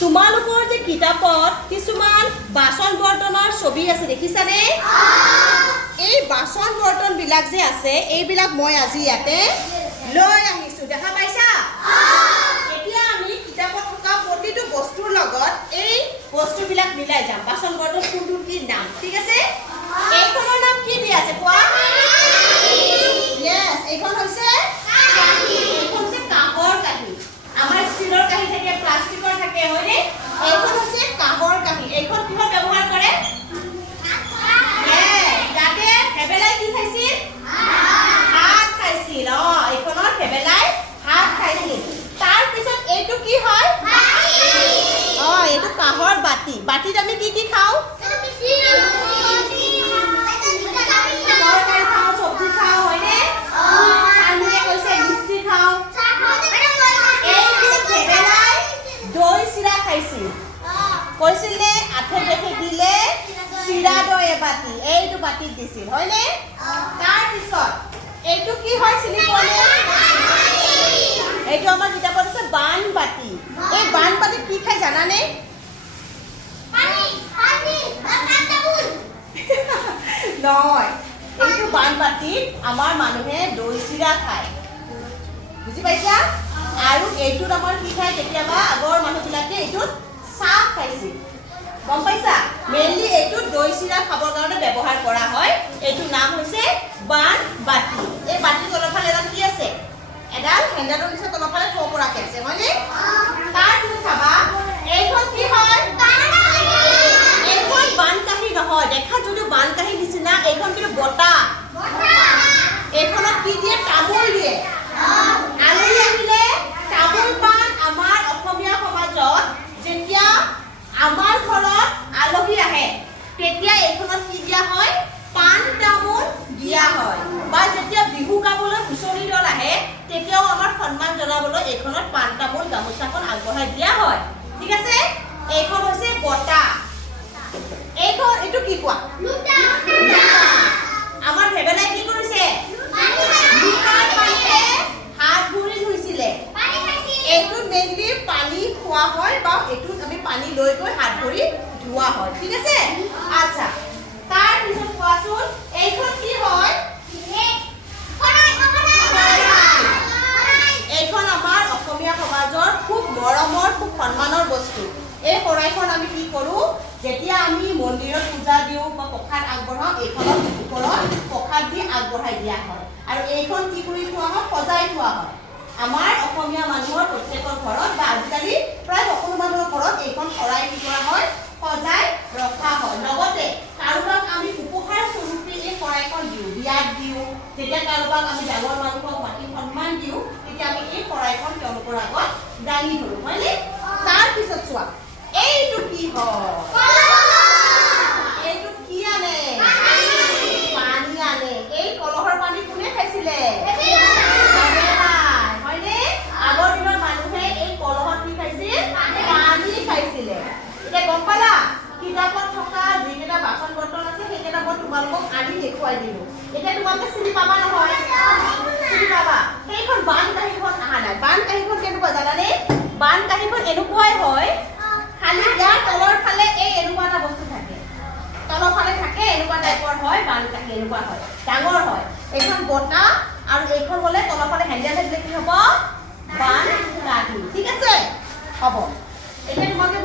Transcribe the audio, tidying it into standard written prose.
তোমালোকৰ যে কিতাপত কিছুমান বাচন বৰ্তনৰ ছবি আছে দেখিছানে? এই বাচন বৰ্তন বিলাক যে আছে এইবিলাক মই আজি ইয়াতে লৈ আহিছো, দেখা পাইছা? এতিয়া আমি কিতাপত থকা প্ৰতিটো বস্তুৰ লগত এই বস্তুবিলাক মিলাই যাম। বাচন বৰ্তন কোনটো কি নাম, ঠিক আছে? এইখনৰ নাম কি দিয়া আছে কোৱা? ইয়েছ, এইখন হৈছে কাঁহী। এইখন হৈছে কাঁহৰ কাঁহী। আমাৰ ষ্টিলৰ কাঁহী থাকে, প্লাষ্টিকৰ থাকে, হয়নে? এইখন হৈছে কাঁহৰ কাঁহী। এইখন কিহত ব্যৱহাৰ কৰে? ইয়াতে ভেবেলাই কি খাইছিল? ভাত খাইছিল। এইখনত ভেবেলাই ভাত খাইছিল। তাৰ পিছত এইটো কি হয়? এইটো কাঁহৰ বাতি। বাতিত আমি কি কি খাওঁ? তৰকাৰী খাওঁ, চব্জি খাওঁ, হয়নে? চানুৱে কৈছে মিষ্টি খাওঁ। এইটোত ভেবেলাই দৈ চিৰা খাইছিল। কৈছিল নে? আঠে দেখে দিলে চিৰা দৈ এবাতি এইটো বাতিত দিছিল, হয়নে? তাৰপিছত এইটো কি হয় চিনি পোৱা নে? এইটো আমাৰ কিতাপত আছে বানবাতি। এই বানবাতিত কি খাই জানানে? নহয়, এইটো বানবাতিত আমাৰ মানুহে দৈ চিৰা খায়, বুজি পাইছা? আৰু এইটোত আমাৰ কি খায় কেতিয়াবা আগৰ মানুহবিলাকে এইটোত চাহ খাইছিল, গম পাইছা? মেইনলি এইটো দৈ চিৰা খাবৰ কাৰণে ব্যৱহাৰ কৰা হয়। এইটোৰ নাম হৈছে বানবাতি। এই বাতিৰ তলফালে এডাল কি আছে? এডাল হেণ্ডালৰ নিচিনা তলফালে থব পৰাকে আছে, হয়নে? তাৰপিছত চাবা এইখন কি হয়? এইখন বানকাঁহী নহয়, দেখাত যদিও বানকাঁহী নিচিনা, এইখন কিন্তু বটা। এইখনত কি দিয়ে? তামোল দিয়ে। আলহী আহিলে তামোল পাণ আমাৰ অসমীয়া সমাজত যেতিয়া আমাৰ ঘৰত আলহী আহে তেতিয়া এইখনত কি দিয়া হয়? পাণ তামোল দিয়া হয়। বা যেতিয়া বিহু গাবলৈ হুঁচৰি দল আহে তেতিয়াও আমাৰ সন্মান জনাবলৈ এইখনত পাণ তামোল গামোচাখন আগবঢ়াই দিয়া হয়, ঠিক আছে? এইখন হৈছে বটা। এইখন এইটো কি কোৱা? আমাৰ ভেবেলাই কি কৰিছে? হাত ভৰি ধুইছিলে। এইটোত মেইনলি পানী খোৱা হয় বা এইটোত আমি পানী লৈ গৈ হাত ভৰি ধোৱা হয়, ঠিক আছে? আচ্ছা, তাৰপিছত কোৱাচোন এইখন কি হয়? এইখন আমাৰ অসমীয়া সমাজৰ খুব মৰমৰ, খুব সন্মানৰ বস্তু। এই শৰাইখন আমি কি কৰোঁ? যেতিয়া আমি মন্দিৰত পূজা দিওঁ বা প্ৰসাদ আগবঢ়াওঁ এইখনৰ ওপৰত প্ৰসাদ দি আগবঢ়াই দিয়া হয়। আৰু এইখন কি কৰি থোৱা হয়? সজাই থোৱা হয়। আমাৰ অসমীয়া মানুহৰ প্ৰত্যেকৰ ঘৰত বা আজিকালি প্ৰায় সকলো মানুহৰ ঘৰত এইখন শৰাই কি কৰা হয়? সজাই ৰখা হয়। লগতে কাৰোবাক আমি উপহাৰ স্বৰূপে এই শৰাইখন দিওঁ, বিয়াত দিওঁ, যেতিয়া কাৰোবাক আমি ডাঙৰ মানুহক মাতি সন্মান দিওঁ তেতিয়া আমি এই শৰাইখন তেওঁলোকৰ আগত দাঙি ধৰোঁ, হয়নে? তাৰপিছত চোৱা এইটো কি হয়? এইটো কি আনে? পানী আনে। এই কলহৰ পানী কোনে খাইছিলে? হয়নে? আগৰ দিনৰ মানুহে এই কলহত কি খাইছিল? পানী খাইছিলে। এতিয়া গম পালা? কিতাপত থকা যিকেইটা বাচন বৰ্তন আছে সেইকেইটা মই তোমালোকক আনি দেখুৱাই দিলো। এতিয়া তোমালোকে চিনি পাবা নহয়? চিনি পাবা। সেইখন বানকাঁহীখন অহা নাই। বানকাঁহীখন কেনেকুৱা জানানে? বানকাঁহীখন এনেকুৱাই হয়, খালি ইয়াৰ তলৰ ফালে এই এনেকুৱা এটা বস্তু থাকে, তলৰ ফালে থাকে এনেকুৱা টাইপৰ হয়। বানকাঁহী এনেকুৱা হয়, ডাঙৰ হয়। এইখন বটা আৰু এইখন হ'লে তলৰ ফালে হেণ্ডেল থাকিলে কি হ'ব? বানকাঁহী, ঠিক আছে? হ'ব। এতিয়া তোমালোকে